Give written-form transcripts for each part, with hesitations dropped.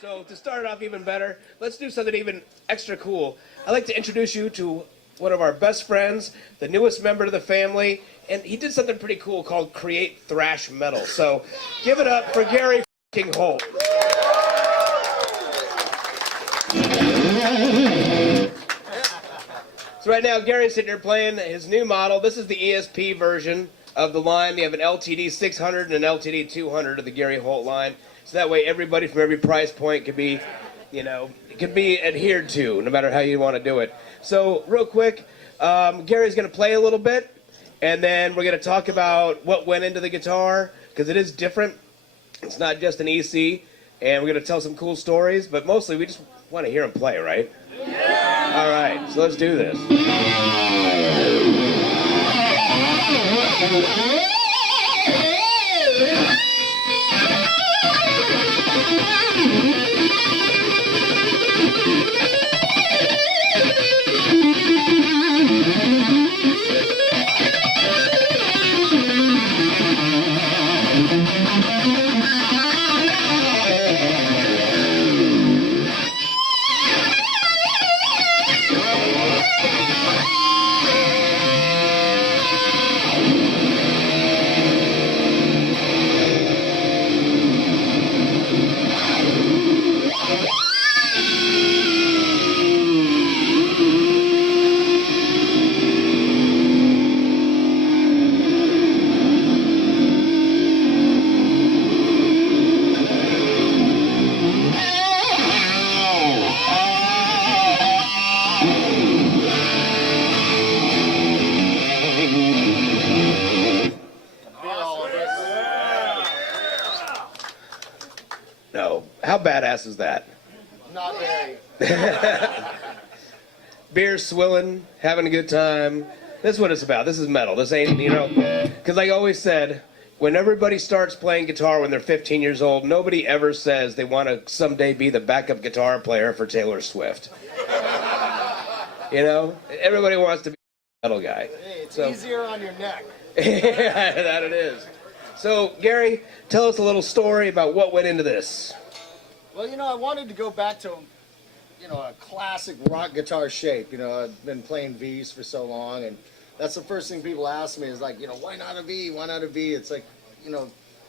So to start it off even better, let's do something even extra cool. I'd like to introduce you to one of our best friends, the newest member of the family, and he did something pretty cool called Create Thrash Metal. So give it up for Gary f***ing Holt. So right now, Gary's sitting here playing his new model. This is the ESP version of the line. You have an LTD 600 and an LTD 200 of the Gary Holt line. So that way everybody from every price point could be, it could be adhered to, no matter how you want to do it. So real quick, Gary's going to play a little bit, and then we're going to talk about what went into the guitar, because it is different. It's not just an EC, and we're going to tell some cool stories, but mostly we just want to hear him play, right? Yeah! All right, so let's do this. No. How badass is that? Not very. Beer swilling, having a good time. That's what it's about. This is metal. This ain't, because like I always said, when everybody starts playing guitar when they're 15 years old, nobody ever says they want to someday be the backup guitar player for Taylor Swift. Everybody wants to be a metal guy. Hey, it's easier on your neck. Yeah, that it is. So, Gary, tell us a little story about what went into this. Well, I wanted to go back to, a classic rock guitar shape. I've been playing V's for so long, and that's the first thing people ask me is like, why not a V? Why not a V? It's like,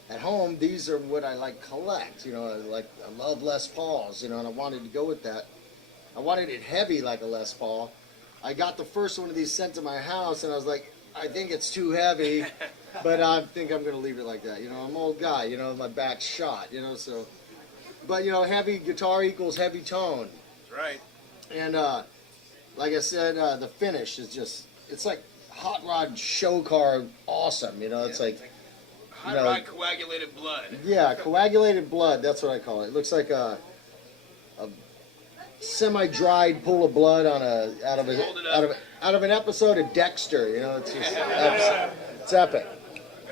at home, these are what I collect. I love Les Pauls, and I wanted to go with that. I wanted it heavy like a Les Paul. I got the first one of these sent to my house, and I was like, I think it's too heavy, but I think I'm going to leave it like that. I'm an old guy, my back's shot, so. But, heavy guitar equals heavy tone. That's right. And, like I said, the finish is just, it's like hot rod show car awesome, it's like hot rod coagulated blood. Yeah, coagulated blood, that's what I call it. It looks like a semi-dried pool of blood on out of an episode of Dexter. It's just it's epic.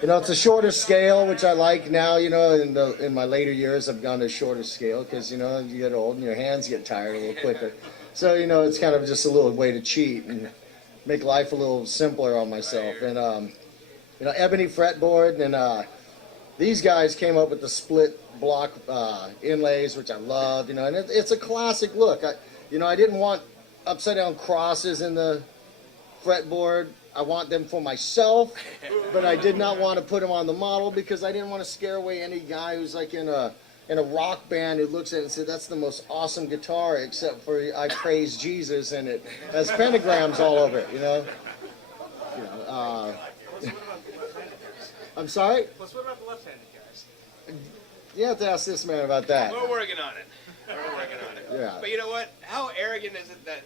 It's a shorter scale, which I like now. In my later years, I've gone to a shorter scale because you get old and your hands get tired a little quicker. So it's kind of just a little way to cheat and make life a little simpler on myself. And ebony fretboard, and these guys came up with the split block inlays, which I love, and it's a classic look. I didn't want upside down crosses in the fretboard. I want them for myself, but I did not want to put them on the model because I didn't want to scare away any guy who's like in a rock band who looks at it and says, that's the most awesome guitar, except for I praise Jesus and it has pentagrams all over it, I'm sorry? Let's what about the left-handed guys? You have to ask this man about that. We're working on it. Yeah. But you know what? How arrogant is it that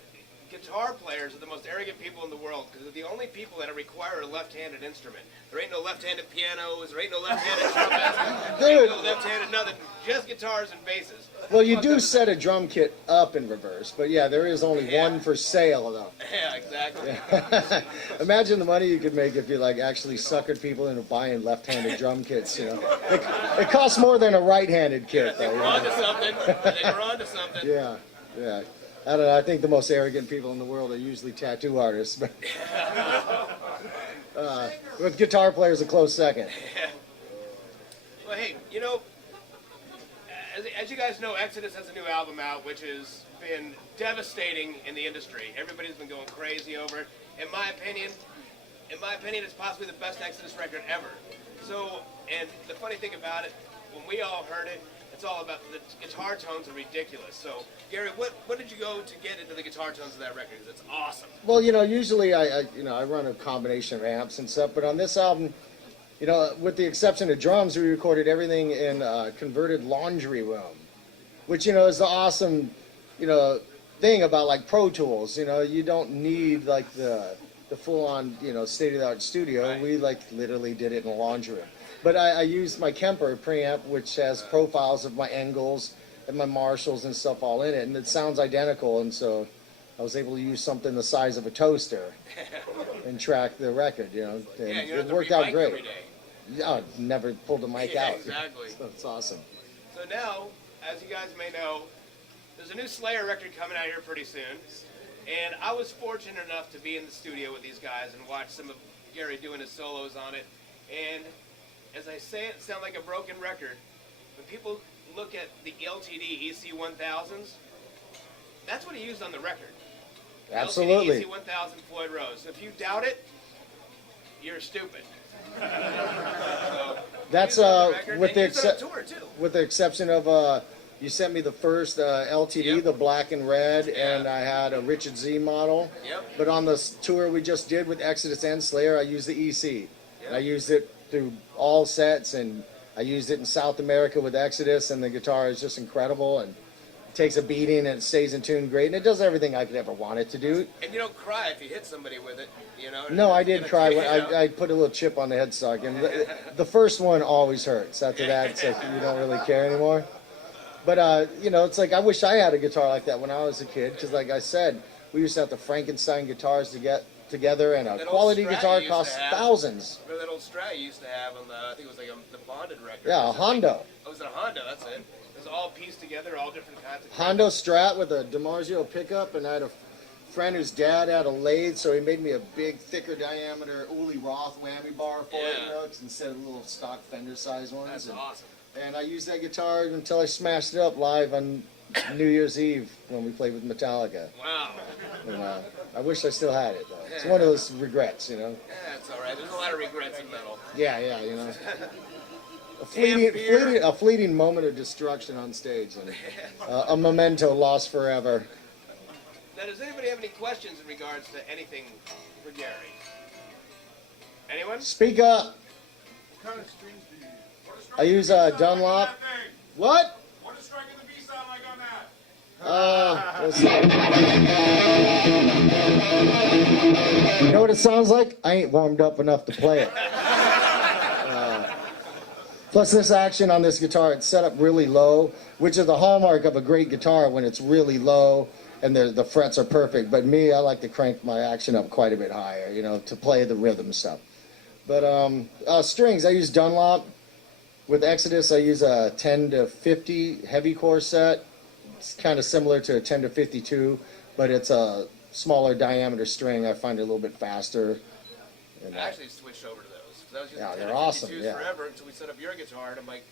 guitar players are the most arrogant people in the world because they're the only people that require a left-handed instrument. There ain't no left-handed pianos, there ain't no left-handed trumpets, there ain't no left-handed nothing, just guitars and basses. Well, you do set a drum kit up in reverse, but yeah, there is only one for sale, though. Yeah, exactly. Yeah. Imagine the money you could make if you actually suckered people into buying left-handed drum kits. It costs more than a right-handed kit. They were onto something. They were onto something. Yeah. I don't know. I think the most arrogant people in the world are usually tattoo artists, but with guitar players, a close second. Well, hey, as you guys know, Exodus has a new album out, which has been devastating in the industry. Everybody's been going crazy over it. In my opinion, it's possibly the best Exodus record ever. So, and the funny thing about it, when we all heard it, it's all about the guitar tones are ridiculous. So, Gary, what did you go to get into the guitar tones of that record? 'Cause it's awesome. Well, usually I run a combination of amps and stuff, but on this album, with the exception of drums, we recorded everything in a converted laundry room, which, is the awesome, thing about like Pro Tools. You don't need like the full-on, state-of-the-art studio. Right. We like literally did it in a laundry room. But I used my Kemper preamp, which has profiles of my Engels and my Marshalls and stuff all in it, and it sounds identical, and so I was able to use something the size of a toaster and track the record, and it worked out great. Every day. Yeah, I never pulled a mic out. Exactly. So it's awesome. So now, as you guys may know, there's a new Slayer record coming out here pretty soon. And I was fortunate enough to be in the studio with these guys and watch some of Gary doing his solos on it. And as I say it sounds like a broken record. When people look at the LTD EC1000s, that's what he used on the record. Absolutely. LTD EC1000 Floyd Rose. If you doubt it, you're stupid. That's with the exception of you sent me the first LTD, Yep. the black and red, Yeah. and I had a Richard Z model. Yep. But on the tour we just did with Exodus and Slayer, I used the EC. Yep. I used it through all sets, and I used it in South America with Exodus, and the guitar is just incredible, and it takes a beating and it stays in tune great, and it does everything I could ever want it to do. And you don't cry if you hit somebody with it, No, I did cry when I put a little chip on the headstock, and the first one always hurts. After that, it's like you don't really care anymore. But it's like I wish I had a guitar like that when I was a kid, because like I said, we used to have the Frankenstein guitars to get together, and a That old quality Strat guitar you used costs to have. thousands. Remember that old Strat you used to have on the, I think it was like the Bonded record. Yeah, a Was it Hondo. Oh, was it a Hondo? That's it. It was all pieced together, all different kinds of. Hondo Strat with a DiMarzio pickup, and I had a friend whose dad had a lathe, so he made me a big, thicker diameter Uli Roth whammy bar for it, Yeah. instead of little stock Fender size ones. That's awesome. And I used that guitar until I smashed it up live on New Year's Eve when we played with Metallica. Wow. And, I wish I still had it, though. It's one of those regrets, Yeah, it's all right. There's a lot of regrets in metal. Yeah, Beer. A fleeting moment of destruction on stage, and a memento lost forever. Now, does anybody have any questions in regards to anything for Gary? Anyone? Speak up. What kind of strings do you use? What does I use striking the beat Dunlop. sound like on that thing? What? What does striking the beat sound like on that? Let's see. You know what it sounds like? I ain't warmed up enough to play it. Plus this action on this guitar, it's set up really low, which is the hallmark of a great guitar when it's really low and the frets are perfect. But me, I like to crank my action up quite a bit higher, to play the rhythm stuff. But strings, I use Dunlop. With Exodus, I use a 10 to 50 heavy core set. It's kind of similar to a 10 to 52, but it's a smaller diameter string. I find it a little bit faster. And, I actually switched over to those. 'Cause I was using Yeah, 10 they're and awesome, 52s yeah. forever until we set up your guitar, and I'm like,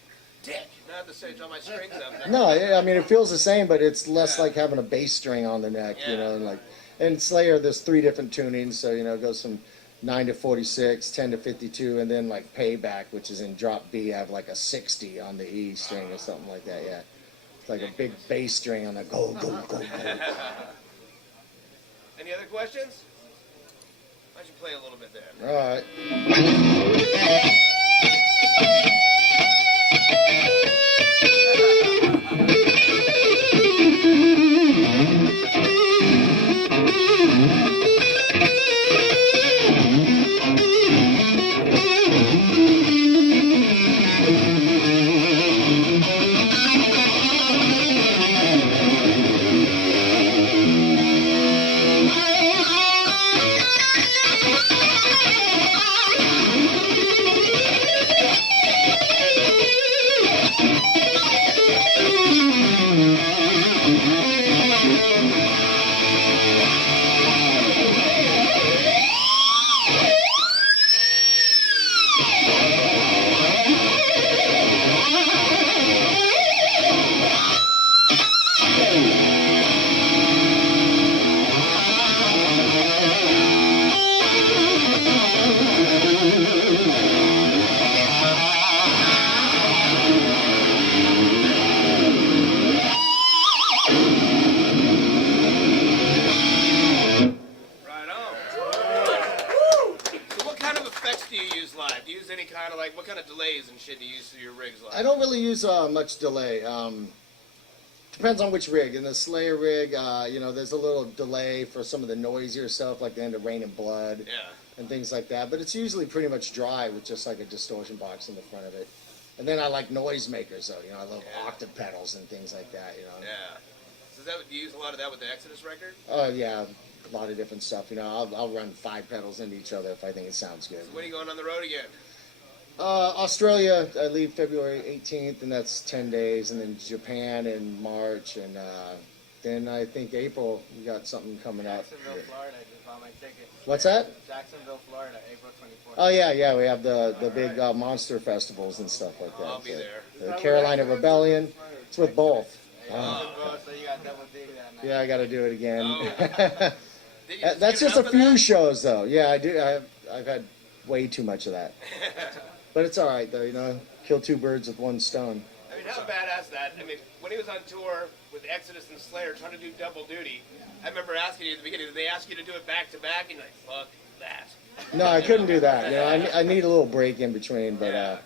dick, now I have to set all my strings up. No, I mean it feels the same, but it's less Yeah. like having a bass string on the neck, Yeah. and Slayer, there's 3 different tunings, so it goes from 9 to 46, 10 to 52, and then like Payback, which is in drop B, I have like a 60 on the E string or something like that. Yeah, it's like a big bass string on the go go go go. Any other questions? Why don't you play a little bit then? All right. got delays and shit to use through your rigs like? I don't really use much delay. Depends on which rig. In the Slayer rig, you know, there's a little delay for some of the noisier stuff, like the end of Rain and Blood and things like that. But it's usually pretty much dry with just like a distortion box in the front of it. And then I like noisemakers, though. You know, I love octave pedals and things like that. You know. Yeah. So do you use a lot of that with the Exodus record? Oh yeah, a lot of different stuff. You know, I'll run 5 pedals into each other if I think it sounds good. So when are you going on the road again? Australia, I leave February 18th, and that's 10 days. And then Japan in March, and then I think April, we got something coming up. Jacksonville, Florida, I just bought my ticket. What's that? Jacksonville, Florida, April 24th. Oh yeah, we have the big monster festivals and stuff like that. I'll be there. The Carolina Rebellion. It's with both. So you got double duty that night. Yeah, I got to do it again. Oh. Did you That's give just a up on few that? shows, though. Yeah, I do. I've had way too much of that, but it's all right, though. You know, kill 2 birds with 1 stone. I mean, how badass that? I mean, when he was on tour with Exodus and Slayer trying to do double duty, I remember asking you at the beginning, did they ask you to do it back to back? And you're like, fuck that. No, I couldn't do that. You know, I need a little break in between, but And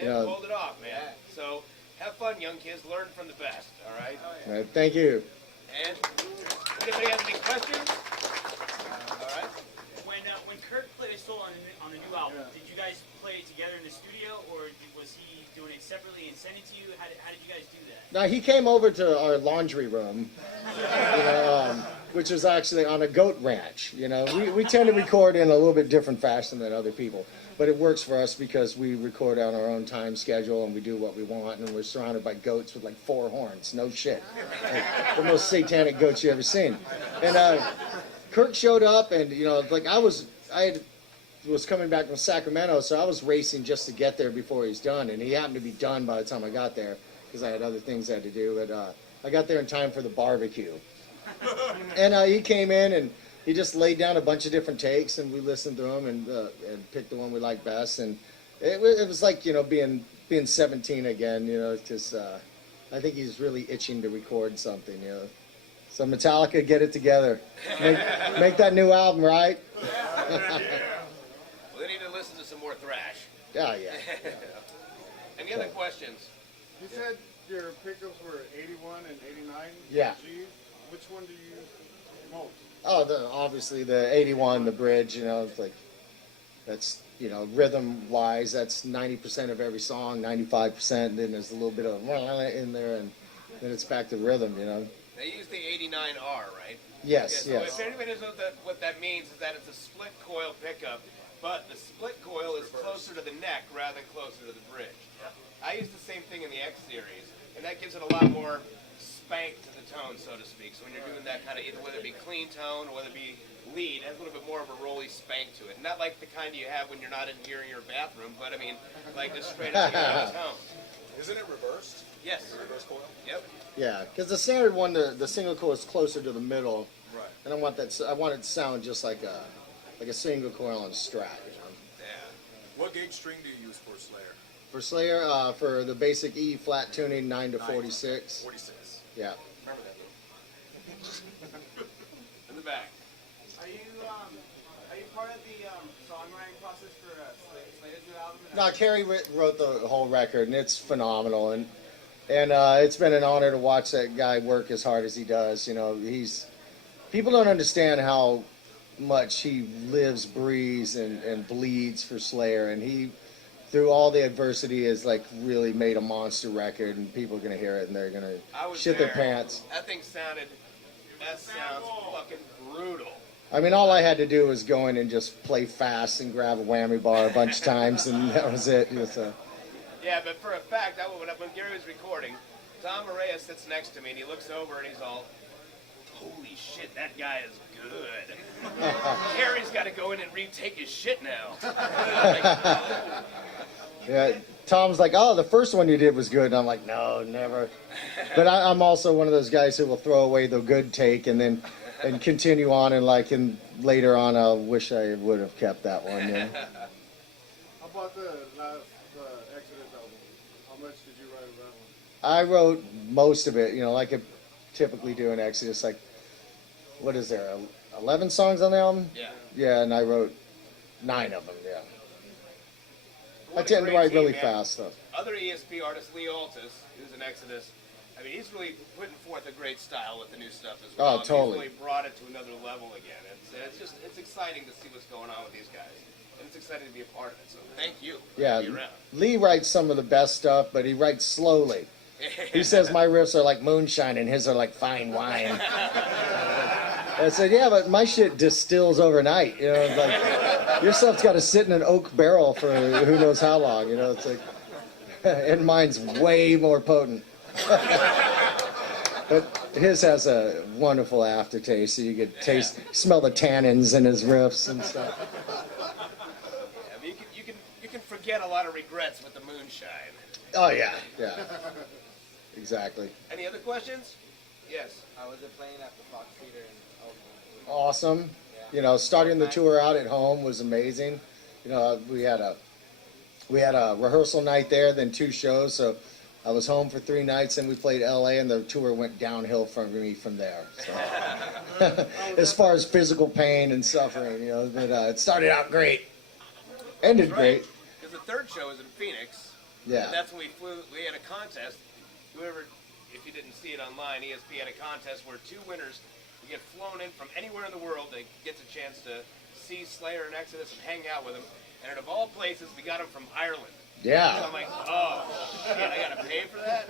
you know, pulled it off, man. So have fun, young kids. Learn from the best. All right. thank you. And anybody have any questions? All right. When Kurt played a solo on the new album, did you guys play it together in the studio, or was he doing it separately and sending it to you? How did you guys do that? Now he came over to our laundry room, you know, which is actually on a goat ranch. You know, we tend to record in a little bit different fashion than other people, but it works for us because we record on our own time schedule and we do what we want, and we're surrounded by goats with like 4 horns. No shit, like, the most satanic goats you ever seen. And Kirk showed up, and you know, like I was coming back from Sacramento, so I was racing just to get there before he's done, and he happened to be done by the time I got there because I had other things I had to do. But I got there in time for the barbecue, and he came in and he just laid down a bunch of different takes, and we listened to them and picked the one we liked best, and it was like, you know, being 17 again, you know, just I think he's really itching to record something, you know. So Metallica, get it together, make that new album, right? Well, they need to listen to some more thrash. Yeah. Any other questions? You said your pickups were 81 and 89. Yeah. G. Which one do you use most? Oh, obviously the 81, the bridge, you know, it's like, that's, you know, rhythm-wise, that's 90% of every song, 95%, and then there's a little bit of in there, and then it's back to rhythm, you know. They use the 89R, right? Yes, Yeah, so yes. if anybody knows what that means, is that it's a split coil pickup, but the split coil is closer to the neck rather than closer to the bridge. I use the same thing in the X series, and that gives it a lot more spank to the tone, so to speak. So when you're doing that kind of, whether it be clean tone or whether it be lead, it has a little bit more of a rolly spank to it. Not like the kind you have when you're not in here in your bathroom, but I mean, like just straight up tone. Isn't it reversed? Yes. Reverse coil? Yep. Yeah, because the standard one, the single coil is closer to the middle, Right. and I want it to sound just like a single coil on a Strat, you know. Yeah. What gauge string do you use for Slayer? For Slayer, for the basic E flat tuning, 9 to 46. 46. Yeah. Remember that, In the back. Are you part of the songwriting process for Slayer's new album? No, Kerry wrote the whole record, and it's phenomenal, and it's been an honor to watch that guy work as hard as he does. You know, people don't understand how much he lives, breathes, and bleeds for Slayer, and he, through all the adversity, has like really made a monster record, and people are gonna hear it and they're gonna I was shit there. their pants. That thing sounded. That sounds fucking brutal. I mean, all I had to do was go in and just play fast and grab a whammy bar a bunch of times, and that was it. Yeah, but for a fact, when Gary was recording, Tom Araya sits next to me and he looks over and he's all, "Holy shit, that guy is good." Gary's got to go in and retake his shit now. Yeah, Tom's like, "Oh, the first one you did was good," and I'm like, "No, never." But I'm also one of those guys who will throw away the good take and continue on, and later on I'll wish I would have kept that one. Yeah. How about the last Exodus album? How much did you write of that one? I wrote most of it, you know, like I typically do in Exodus. Like, what is there, 11 songs on the album? Yeah. Yeah, and I wrote 9 of them. Yeah. I What a tend to great write team, really man. fast stuff. Other ESP artist, Lee Altus, who's an Exodus. I mean, he's really putting forth a great style with the new stuff as well. Oh, I mean, totally. He's really brought it to another level again. It's exciting to see what's going on with these guys. And it's exciting to be a part of it. So thank you for Yeah, being around. Lee writes some of the best stuff, but he writes slowly. He says my riffs are like moonshine and his are like fine wine. I said, yeah, but my shit distills overnight. You know, it's like your stuff's got to sit in an oak barrel for who knows how long. You know, it's like, and mine's way more potent. But his has a wonderful aftertaste, so you could smell the tannins in his riffs and stuff. I mean, you can forget a lot of regrets with the moonshine. Oh yeah, yeah, exactly. Any other questions? Yes. How was it playing at the Fox Theater in Oakland? Awesome. You know, starting the tour out at home was amazing. You know, we had a rehearsal night there, then 2 shows. So I was home for 3 nights, and we played LA, and the tour went downhill from me from there. So, as far as physical pain and suffering, you know, but it started out great, ended great. Because the 3rd show was in Phoenix. Yeah. And that's when we flew. We had a contest. Whoever, if you didn't see it online, ESP had a contest where 2 winners would get flown in from anywhere in the world. They get a chance to see Slayer and Exodus and hang out with them. And of all places, we got them from Ireland. So Yeah. I'm like, oh, shit, I gotta pay for that?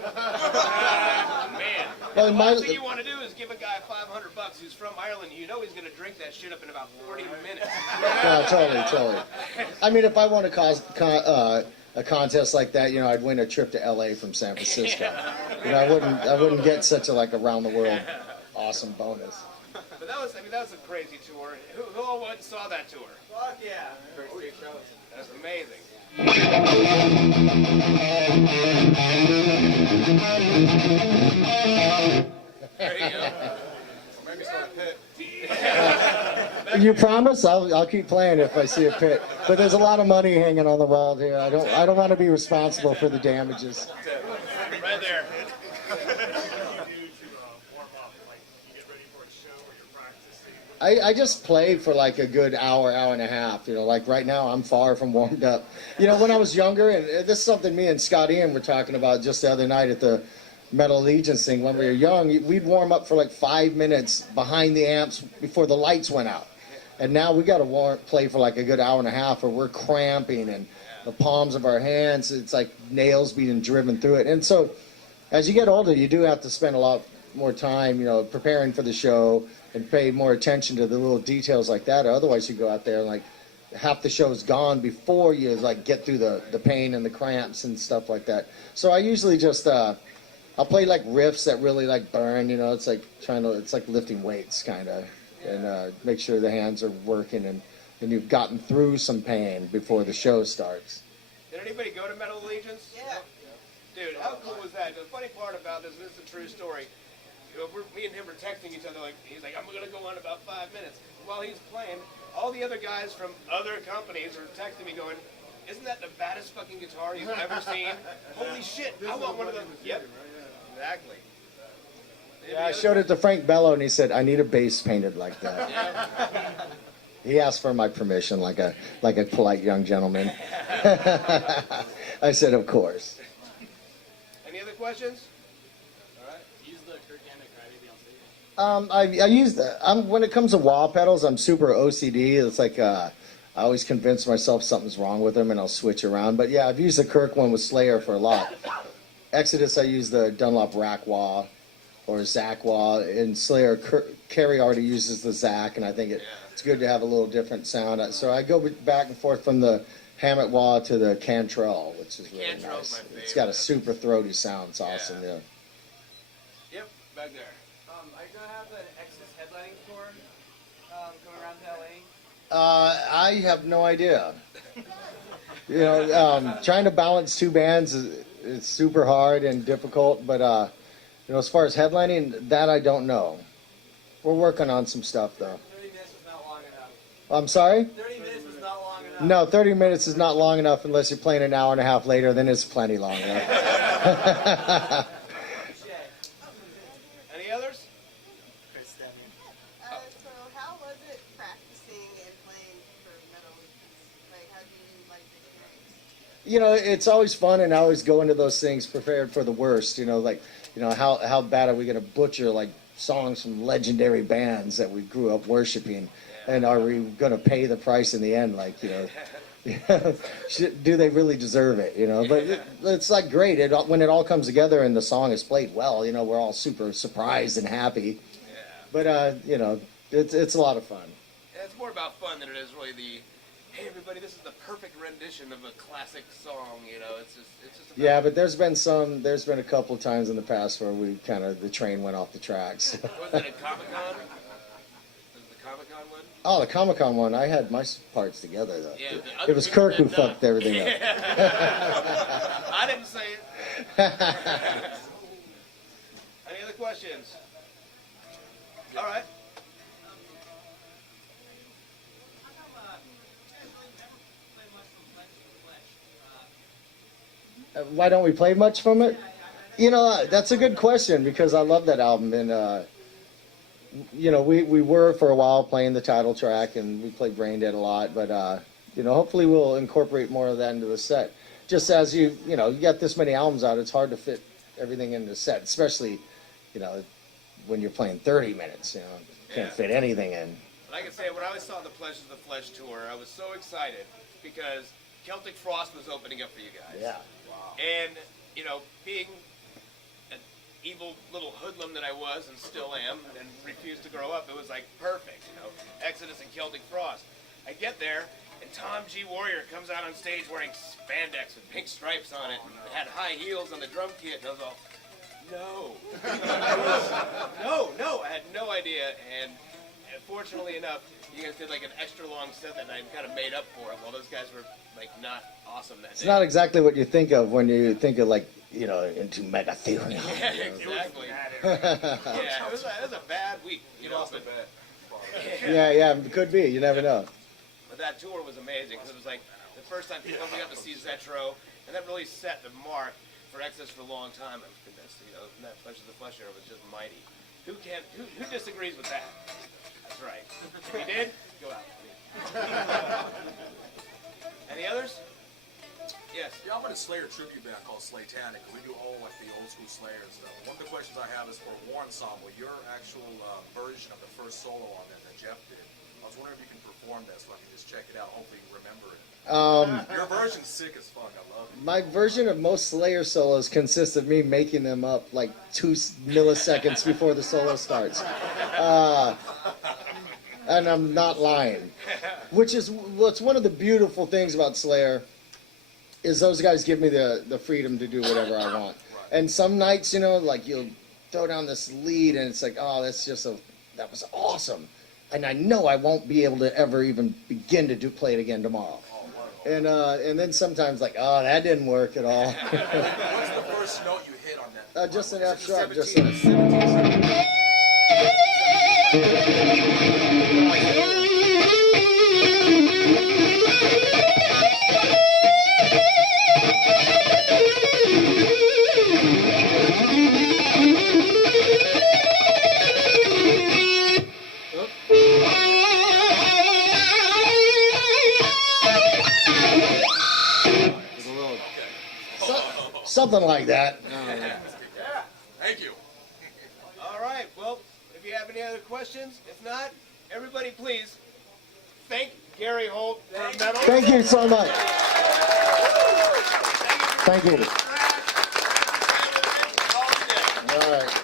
Man. Well, The my- last thing you want to do is give a guy $500 who's from Ireland. You know he's gonna drink that shit up in about 40 minutes. No, totally. I mean, if I won a contest like that, you know, I'd win a trip to LA from San Francisco. You know, I wouldn't get such a like around the world awesome bonus. But that was a crazy tour. Who all went and saw that tour? Fuck yeah! First 3 shows. That's amazing. There you go. Maybe start a pit. You promise? I'll keep playing if I see a pit. But there's a lot of money hanging on the wall here. I don't want to be responsible for the damages. Right there. I just play for like a good hour and a half. You know, like right now I'm far from warmed up. You know, when I was younger, and this is something me and Scott Ian were talking about just the other night at the Metal Allegiance thing. When we were young, we'd warm up for like 5 minutes behind the amps before the lights went out. And now we got to play for like a good hour and a half, or we're cramping and the palms of our hands, it's like nails being driven through it. And so, as you get older, you do have to spend a lot more time, you know, preparing for the show and pay more attention to the little details like that. Or otherwise, you go out there and like half the show's gone before you like get through the pain and the cramps and stuff like that. So I usually just I'll play like riffs that really like burn. You know, it's like it's like lifting weights kind of, and make sure the hands are working and you've gotten through some pain before the show starts. Did anybody go to Metal Allegiance? Yeah. Dude, how cool was that? The funny part about this is a true story. You know, me and him were texting each other, like, he's like, I'm going to go on about 5 minutes. While he's playing, all the other guys from other companies are texting me going, isn't that the baddest fucking guitar you've ever seen? Holy shit, I want one of those. Yep, exactly. Yeah, I showed it to Frank Bello, and he said, I need a bass painted like that. Yeah. He asked for my permission like a polite young gentleman. I said, of course. Any other questions? Use the Kirk Hammett crybaby on stage. I use when it comes to wah pedals, I'm super OCD. It's like I always convince myself something's wrong with them, and I'll switch around. But yeah, I've used the Kirk one with Slayer for a lot. Exodus, I use the Dunlop rack wah or Zach wah. In Slayer, Kerry already uses the Zach, and I think it's good to have a little different sound. So I go back and forth from the Hammett wah to the Cantrell, which is really Cantrell's nice. my favorite. It's got a super throaty sound. It's awesome. Yeah. Yep, back there. Are you gonna have an Exodus headlining tour coming around to LA? I have no idea. You know, trying to balance 2 bands is super hard and difficult, but you know, as far as headlining, that I don't know. We're working on some stuff though. 30 minutes was not long enough. I'm sorry? 30 minutes was not long enough. No, 30 minutes is not long enough unless you're playing an hour and a half later, then it's plenty long enough. Any others? Chris Stedman. So how was it practicing and playing for Metal Legions? Like, how do you like the experience? it's always fun, and I always go into those things prepared for the worst. Like, how bad are we going to butcher like songs from legendary bands that we grew up worshiping, and are we going to pay the price in the end? Like, do they really deserve it? But it's like great. When it all comes together and the song is played well, we're all super surprised and happy. But it's a lot of fun. It's more about fun than it is really the, hey everybody, this is the perfect rendition of a classic song. It's just. Yeah, but there's been a couple of times in the past where the train went off the tracks. Was it a Comic-Con? Was it the Comic-Con one? Oh, the Comic-Con one, I had my parts together though. Yeah, It was Kirk who fucked everything up. I didn't say it. Any other questions? All right. Why don't we play much from it? That's a good question because I love that album, and we were for a while playing the title track, and we played Brain Dead a lot, but hopefully we'll incorporate more of that into the set. Just as you got this many albums out, it's hard to fit everything into the set, especially when you're playing 30 minutes. Can't fit anything in. Like I say, when I saw the Pleasures of the Flesh tour, I was so excited because Celtic Frost was opening up for you guys. Yeah. And, being an evil little hoodlum that I was and still am and refused to grow up, it was like perfect, Exodus and Celtic Frost. I get there, and Tom G. Warrior comes out on stage wearing spandex with pink stripes on it and had high heels on the drum kit, and I was all, no. No, I had no idea, and fortunately enough, you guys did like an extra long set that I kind of made up for it, while those guys were like not awesome that It's day. not exactly what you think of when you think of like into Megatherium. Yeah, exactly. Yeah, it was a bad week. You lost a bet. Yeah, it could be. You never know. But that tour was amazing because it was like the first time people got to see Zetro, and that really set the mark for Exodus for a long time. I'm convinced, and that Pleasures of the Flesh era was just mighty. Who disagrees with that? That's right. If you did, go out. Any others? Yes. Yeah, I'm in a Slayer tribute band called Slaytanic. We do all like the old school Slayer and stuff. One of the questions I have is for War Ensemble, your actual version of the first solo on that Jeff did. I was wondering if you can perform that so I can just check it out. Hopefully you remember it. Your version's sick as fuck. I love it. My version of most Slayer solos consists of me making them up like 2 milliseconds before the solo starts. And I'm not lying. Which is what's one of the beautiful things about Slayer is those guys give me the freedom to do whatever I want. And some nights, like you'll throw down this lead and it's like, oh, that was awesome. And I know I won't be able to ever even begin to play it again tomorrow. And then sometimes like, oh, that didn't work at all. What's the first note you hit on that? Just an F sharp. Just 17. Something like that. Thank you. All right. Well, if you have any other questions, if not, everybody please thank Gary Holt for a medal. Thank you so much. Thank you. All right.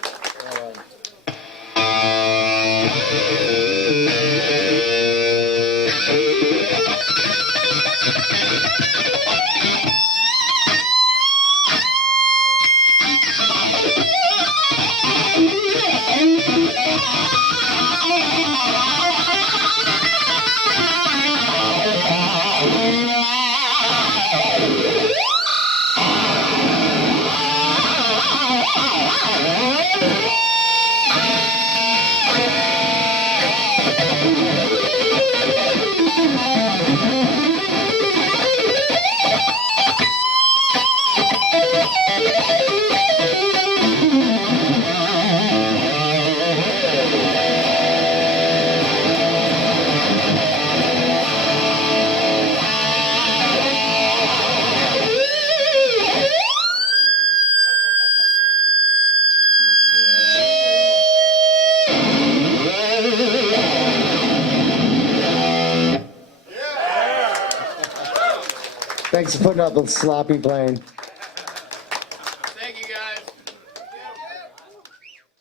Thanks for putting up with sloppy playing.